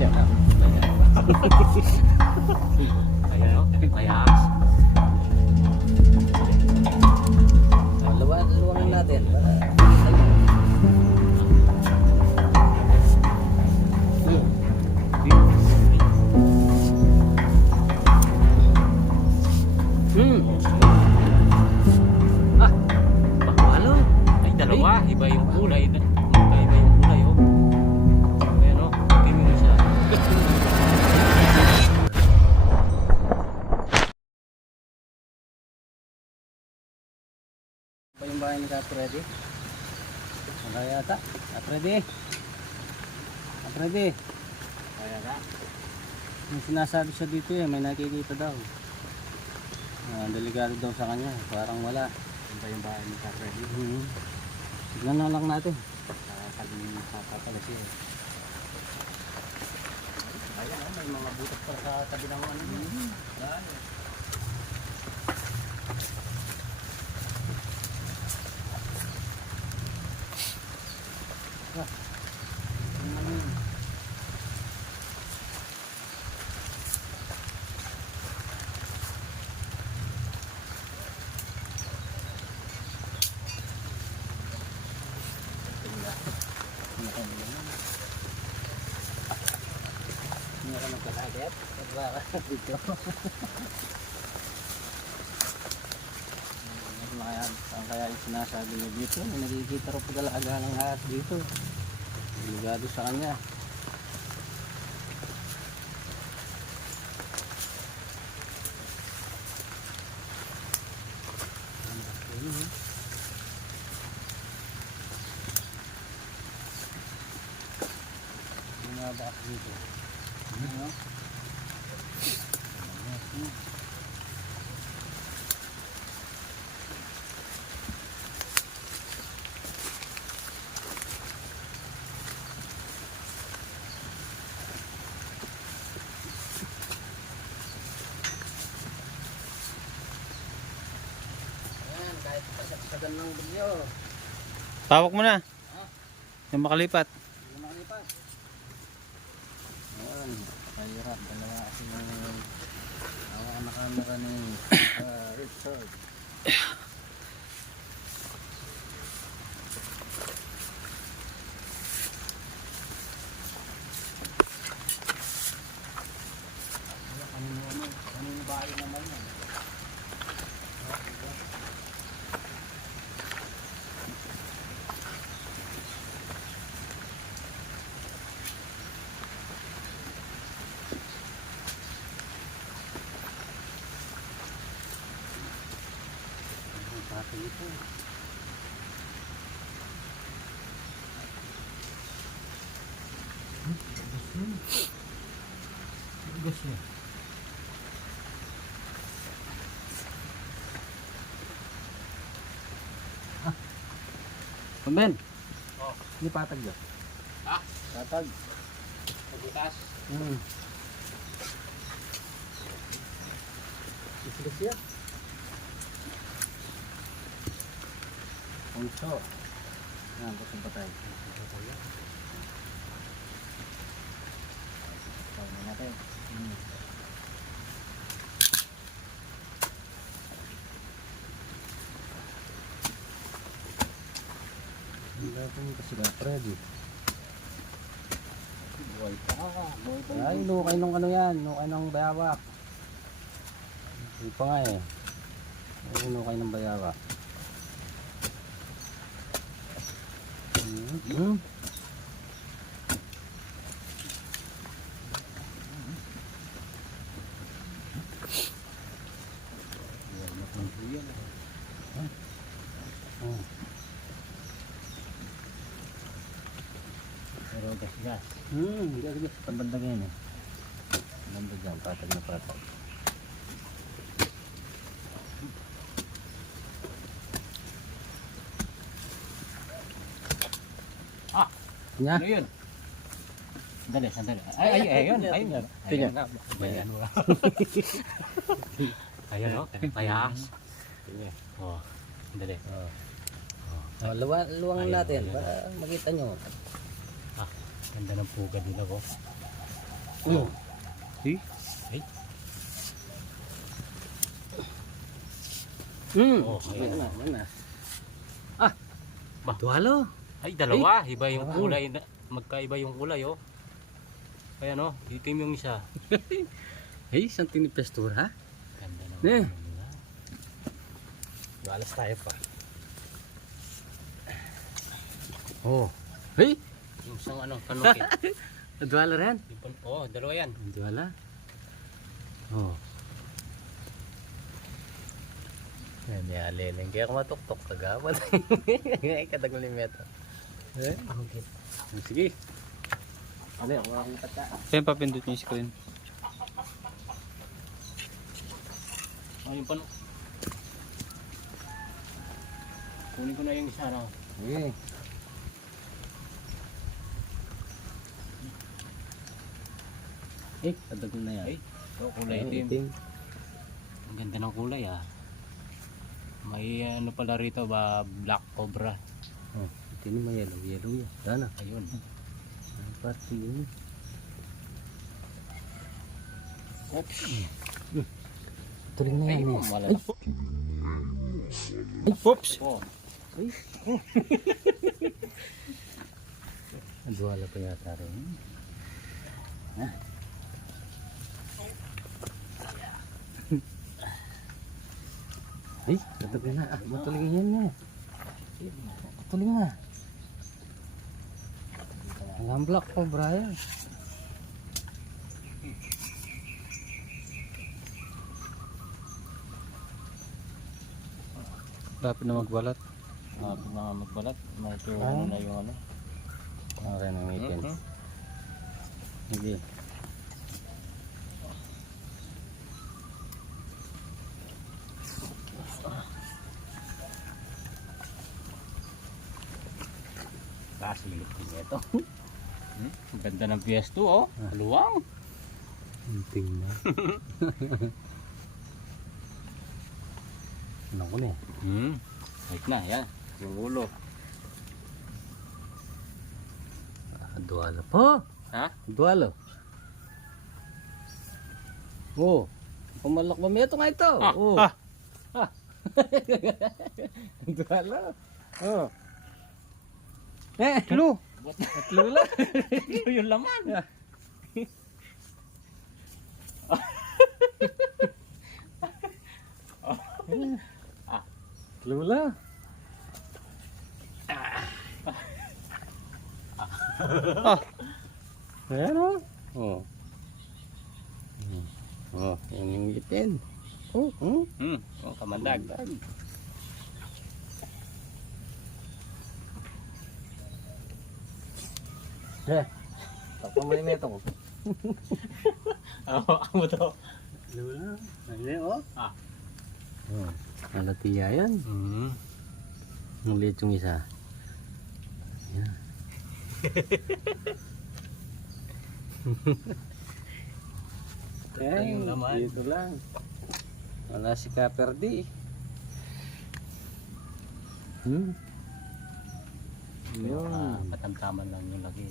Ayan. Ayan o, kaya Luwangin natin. Bakalo. Ay, dalawa. Iba yung kulay. Iba yung kulay o. Ayan o, kimi mo siya. Pa yung bahay ni Kapredi? Wala yata. Kapredi? Kapredi? Kaya ka. May sinasabi siya dito eh. May nakikita daw. Delikado daw sa kanya. Parang wala. Yan ba yung bahay ni Kapredi? Tignan na lang natin. Kakapala siya. Ayan o, may mga butas pa sa tabi ng ano. Yan. Hindi ako nagkakagat. Baka dito. Kaya yung sinasabi niya dito. May nakikita rin pag-alaga ng ahas dito. Delikado sa kanya. Bumabak dito. Ano? Ayan, kahit pasagsagan ng bagyo. Tawag mo na. Yung makalipat. Yung makalipat. Ayan, kahirap. Dalawa kasi yung hawakan na camera ni Richard. Kanino bahay naman yan? Pati ito. Gas niya. Ben. Oh. Hindi patag yun. Ha? Patag. Pagbutas. Isigas yan. Punso. Yan, pusong patay. Tawag na natin. Hindi natin kasi na Freddy. Buhay pa. Buhay pa. Ay, nukay nung ano yan. Nukay ng bayawak. Hindi pa nga eh. Ay, nukay ng bayawak. Pero gas-gas. Gas-gas. Pambandang yan eh. Pambandang dyan. Patag na patag. Nya? Ano yun? Sandali, sandali. Ay, ayun. Ayun. Tingnan. Ayan mo. Ayan o. Kaya. Oh, sandali. Luwangin Ayan, natin ayan. para makita nyo. Ganda ng pugad nila ko. Oh. Eh, Oh, ayan. Mana? Ba? Dualo. Ay, dalawa. Iba yung kulay. Magkaiba yung kulay, oh. Ayan, oh. Itim yung isa. Hey, isang tinipestura. Ganda naman. Ne. nila. Dualas tayo pa. Oh. Hey, Yung isang kanuki. dualo rin. Oh, dalawa yan. Duala. Oh. Yan, yalin. Kaya ako matuktok kagawan. Katag milimeter. Eh? Okay. Sige. Ano yung mga kata? kaya papindot yung screen. Oh, yung pano. Kunin ko na yung isa, no? Sige. Eh, katag na yan. Ay, oh, kulay itim. Ang ganda ng kulay, ah. May ano pala rito ba, black cobra. Oh, ito ni may yellow. Yellow yan. Dana. Ayun. Ang pati yun. Oops. Tuloy na yan. Ay, malala. Oops! Oh, Ang duwala pa yata rin. Ha? Ay, katabi na. Matuloy yan na. Tuloy na. Ang black po, Brian. Lapit na magbalat. mga magbalat. May Ah. ano na yung ano. Okay, nang ngipin. Mhm. Sige. Kasilip din ito. Ang ganda ng piesto, oh. Luwang. Hinting na. Ano ko na eh. Wait na, yan. Yung ulo. Duwalo po. Ha? Duwalo. Oh. Pumalak ba ito nga ito? Ah, Oh. ah. Duwalo. Oh. Eh, Hello! tatlo lang. Ito yung laman. Tatlo lang. Ah, Ayan o. Oh. Oh, yan yung itin. Oh, oh. Oh, kamandag. Eh, tapos mo yung ito ko. Ako to. Tatlo lang. Ayan o. Ah. Oh, alatiya yan. Ang liit yung isa. Yan. Ito yung laman. Dito lang. Wala si Kaperdi. Yun. Patamtaman lang yung lagi.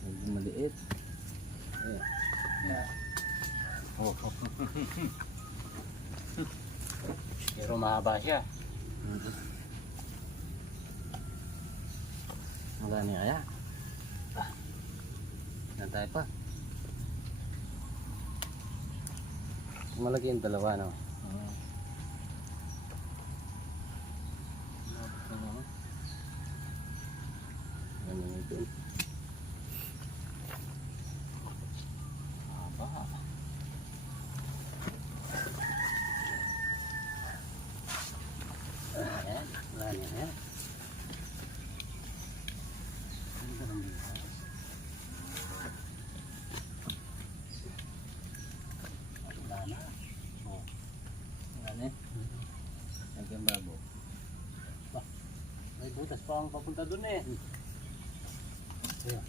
Medyo maliit. Oh. Pero mahaba siya. Wala niya kaya. Nantay pa. Malaki yung dalawa, no? Ganyan ito. Mahaba. Ayan, wala niya yan. Wala na. Oh. Wala na eh. Nagyang babo. Bah, may butas pa ang papunta dun eh. Ayan.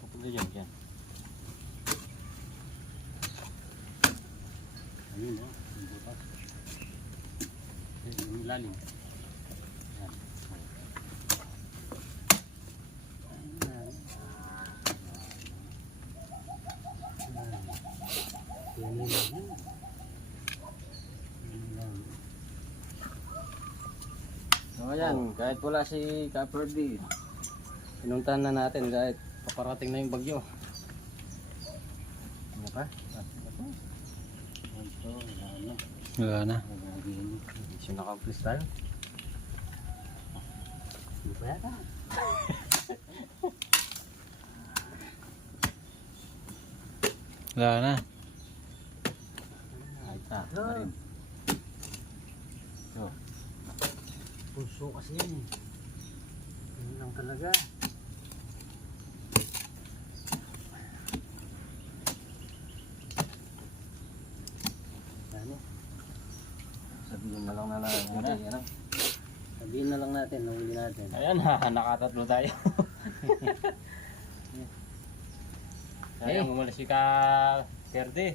Papunta dyan, dyan. Ayun oh, yung butas. Yung lalim. Yan. Ayan. Yan lang. Yan lang. So ayan, kahit wala si Kaperdi, pinuntahan na natin kahit paparating na yung bagyo. Ano pa? Ito, ano. Wala na. Mission accomplished tayo. Di ba yata? Wala na. Ay, ta, marin. So, Puso kasi yan eh. Yun lang talaga. Ano? sabihin na lang na lang. Ano? Sabihin na lang natin, nahuli natin. Ayan, nakatatlo tayo. Sayang umalis si Kaperdi.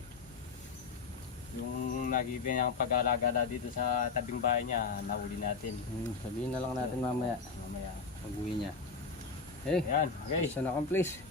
Yung nag-ibig niyang pag-alagala dito sa tabing bahay niya, nahuli natin. Sabihin na lang natin mamaya. Mamaya. Pag-uwi niya. Ayan, okay. Mission accomplished.